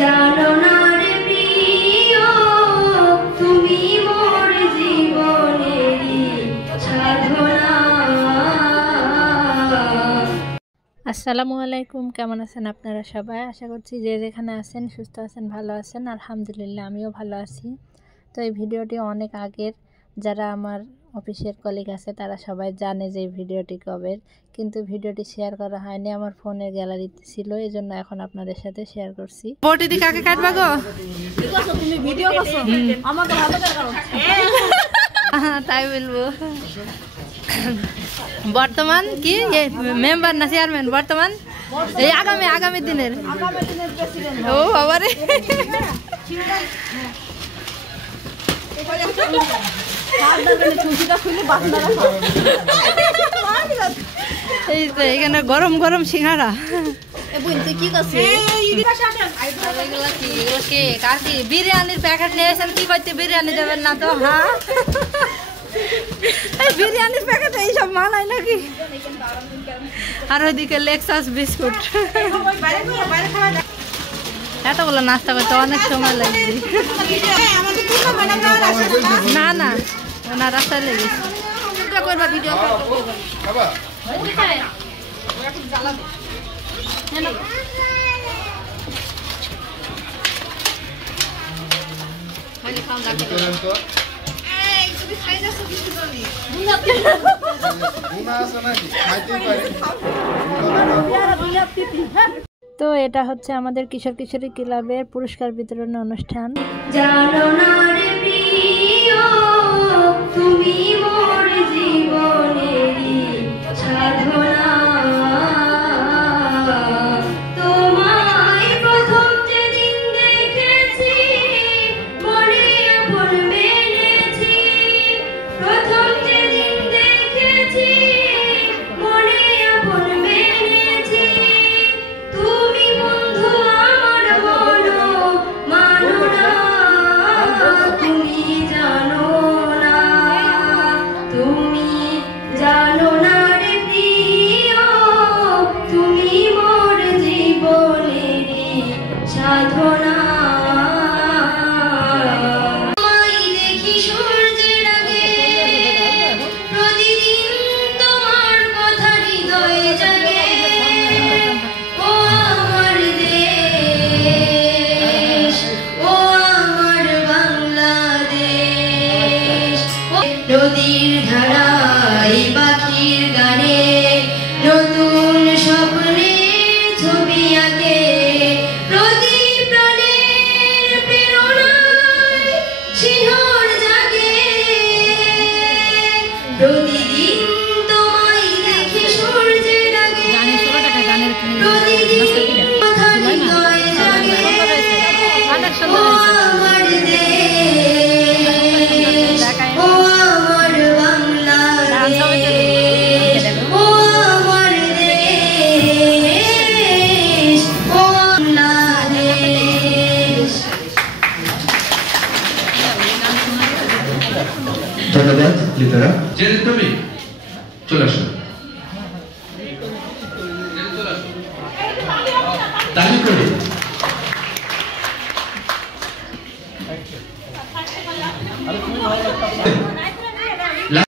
জানো না রে প্রিয় তুমি মোর জীবনেরই সাধনা। আসসালামু আলাইকুম, কেমন আছেন আপনারা সবাই? আশা করছি যে যেখানে আছেন সুস্থ আছেন, ভালো আছেন। আলহামদুলিল্লাহ আমিও ভালো আছি। তো এই ভিডিওটি অনেক আগের, যারা আমার অফিসের কলিগ আছে তারা সবাই জানে যে এই ভিডিওটি কবের, কিন্তু ভিডিওটি শেয়ার করা হয়নি, আমার ফোনের গ্যালারিতে ছিল, এই জন্য এখন আপনাদের সাথে শেয়ার করছি। বটি দি কাকে কাটবা গো? তুমি ভিডিও করছো আমাকে ভালো করে করো। তাই বলবো। বর্তমান কি মেম্বার না চেয়ারম্যান? বর্তমান এই আগামী দিনের ও বাবারে। এই তো এখানে গরম গরম সিঙ্গারা। বিরিয়ানির প্যাকেট নিয়েছেন, কি করতে বিরিয়ানি দেবেন না তো? হ্যাঁ বিরিয়ানির প্যাকেট এইসব মানায় নাকি? আর ওইদিকে লেক্সাস বিস্কুট। এতগুলো নাস্তা করতে অনেক সময় লাগছে। না না ওনার রাস্তায় লেগেছে। তো এটা হচ্ছে আমাদের কিশোর কিশোরী ক্লাবের পুরস্কার বিতরণ অনুষ্ঠান। জানো না রে প্রিয় তুমি মোর জীবনেরই সাধনা। তোমায় প্রথম যেদিন দেখেছি মনে আপন মেনেছি, প্রথম যেদিন দেখেছি মনে আপন মেনেছি। তুমি বন্ধু আমার বলো মানো না, তুমি জানো না, তুমি জানো না রে প্রিয় তুমি মোর জীবনেরই সাধনা। তোমায় দেখি সূর্যের আগে, প্রতিদিন তোমার কথা হৃদয়ে জাগে। ও আমার দেশ, ও আমার বাংলাদেশ। নদীর ধারায় পাখির গানে নতুন স্বপ্নে ছবি আঁকে, প্রতি প্রাণের প্রেরণায় শিহর জাগে। প্রতিদিন তোমায় দেখি সূর্যের আগে, প্রতিদিন কথা হৃদয়ে জাগে। ও আমার দেশ, ও আমার বাংলাদেশ, ও আমার দেশ, ও বাংলাদেশ। ধন্যবাদ লিতারা। জেনে তুমি চলে আসো, তালি করে